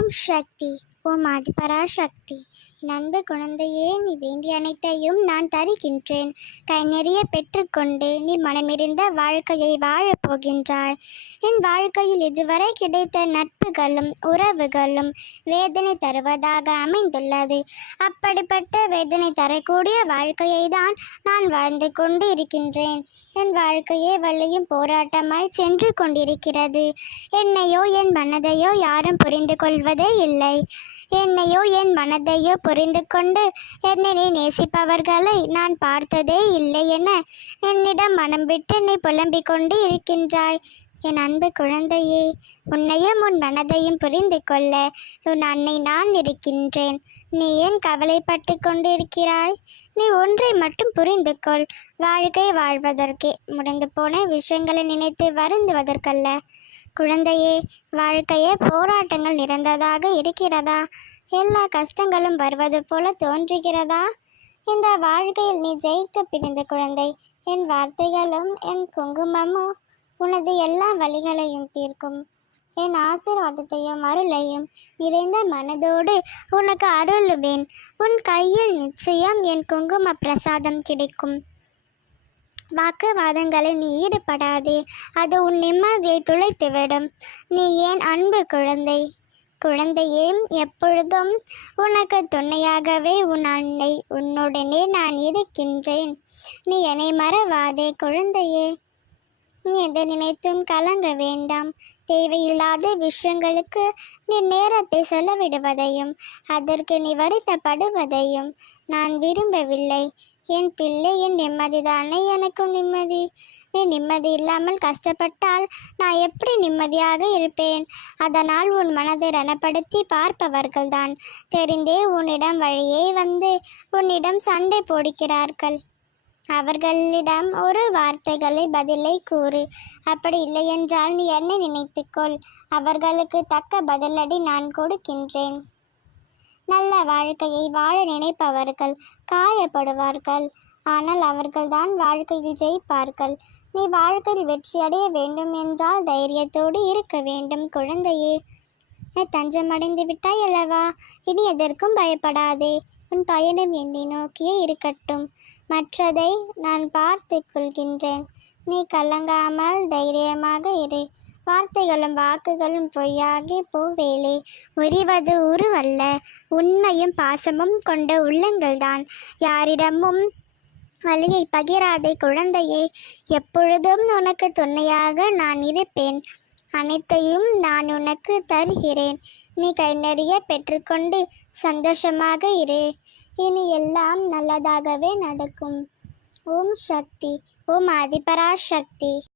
ஓம் சக்தி. ஓம் ஆதிபராசக்தி. என் அன்பு குழந்தையே, நீ வேண்டிய அனைத்தையும் நான் தருகின்றேன். கை நிறைய பெற்றுக்கொண்டு நீ மனமிருந்த வாழ்க்கையை வாழப் போகின்றாய். என் வாழ்க்கையில் இதுவரை கிடைத்த நட்புகளும் உறவுகளும் வேதனை தருவதாக அமைந்துள்ளது. அப்படிப்பட்ட வேதனை தரக்கூடிய வாழ்க்கையை தான் நான் வாழ்ந்து கொண்டு இருக்கின்றேன். என் வாழ்க்கையே வலியும் போராட்டமாய் சென்று கொண்டிருக்கிறது. என்னையோ என் மனதையோ யாரும் புரிந்து கொள்வதே இல்லை. என்னையோ என் மனதையோ புரிந்து கொண்டு என்னை நீ நேசிப்பவர்களை நான் பார்த்ததே இல்லை என என்னிடம் மனம் விட்டு நீ புலம்பிக் கொண்டு இருக்கின்றாய். என் அன்பு குழந்தையே, உன்னையும் உன் மனதையும் புரிந்து கொள்ள உன் அன்னை நான் இருக்கின்றேன். நீ ஏன் கவலைப்பட்டு கொண்டிருக்கிறாய்? நீ ஒன்றை மட்டும் புரிந்து கொள். வாழ்க்கை வாழ்வதற்கே, முடிந்து போன விஷயங்களை நினைத்து வருந்துவதற்கல்ல. குழந்தையே, வாழ்க்கையே போராட்டங்கள் நிறைந்ததாக இருக்கிறதா? எல்லா கஷ்டங்களும் வருவது போல தோன்றுகிறதா? இந்த வாழ்க்கையில் நீ ஜெயிக்க பிறந்த குழந்தை. என் வார்த்தைகளும் என் குங்குமமும் உனது எல்லா வழிகளையும் தீர்க்கும். என் ஆசீர்வாதத்தையும் அருளையும் நிறைந்த மனதோடு உனக்கு அருளுவேன். உன் கையில் நிச்சயம் என் குங்கும பிரசாதம் கிடைக்கும். வாக்குவாதங்களை நீ ஈடுபடாதே, அது உன் நிம்மதியை துளைத்துவிடும். நீ ஏன் அன்பு குழந்தை. குழந்தையே, எப்பொழுதும் உனக்கு துணையாகவே உன் அன்னை உன்னுடனே நான் இருக்கின்றேன். நீ என்னை மறவாதே குழந்தையே. நீ எதை நினைத்தும் கலங்க வேண்டாம். தேவையில்லாத விஷயங்களுக்கு நீ நேரத்தை செலவிடுவதையும் அதற்கு நீ வருத்தப்படுவதையும் நான் விரும்பவில்லை. என் பிள்ளை, என் நிம்மதிதானே எனக்கும் நிம்மதி. நீ நிம்மதி இல்லாமல் கஷ்டப்பட்டால் நான் எப்படி நிம்மதியாக இருப்பேன்? அதனால் உன் மனதை ரணப்படுத்தி பார்ப்பவர்கள்தான் தெரிந்தே உன்னிடம் வழியே வந்து உன்னிடம் சண்டை போடுகிறார்கள். அவர்களிடம் ஒரு வார்த்தைகளை பதிலை கூறு. அப்படி இல்லை என்றால் நீ என்னை நினைத்துக்கொள். அவர்களுக்கு தக்க பதிலடி நான் கொடுக்கின்றேன். நல்ல வாழ்க்கையை வாழ நினைப்பவர்கள் காயப்படுவார்கள். ஆனால் அவர்கள்தான் வாழ்க்கையில் ஜெயிப்பார்கள். நீ வாழ்க்கையில் வெற்றியடைய வேண்டும் என்றால் தைரியத்தோடு இருக்க வேண்டும் குழந்தையே. நீ தஞ்சமடைந்து விட்டாய் அல்லவா? இனி எதற்கும் பயப்படாதே. உன் பயணம் என்னை நோக்கியே இருக்கட்டும். மற்றதை நான் பார்த்து கொள்கின்றேன். நீ கலங்காமல் தைரியமாக இரு. வார்த்தைகளும் வாக்குகளும் பொய்யாகி போவேலே. உரிவது உருவல்ல, உண்மையும் பாசமும் கொண்ட உள்ளங்கள்தான். யாரிடமும் வழியை பகிராதே குழந்தையே. எப்பொழுதும் உனக்கு துணையாக நான் இருப்பேன். அனைத்தையும் நான் உனக்கு தருகிறேன். நீ கை நிறைய பெற்றுக்கொண்டு சந்தோஷமாக இரு. இனி எல்லாம் நல்லதாகவே நடக்கும். ஓம் சக்தி. ஓம் ஆதிபராசக்தி.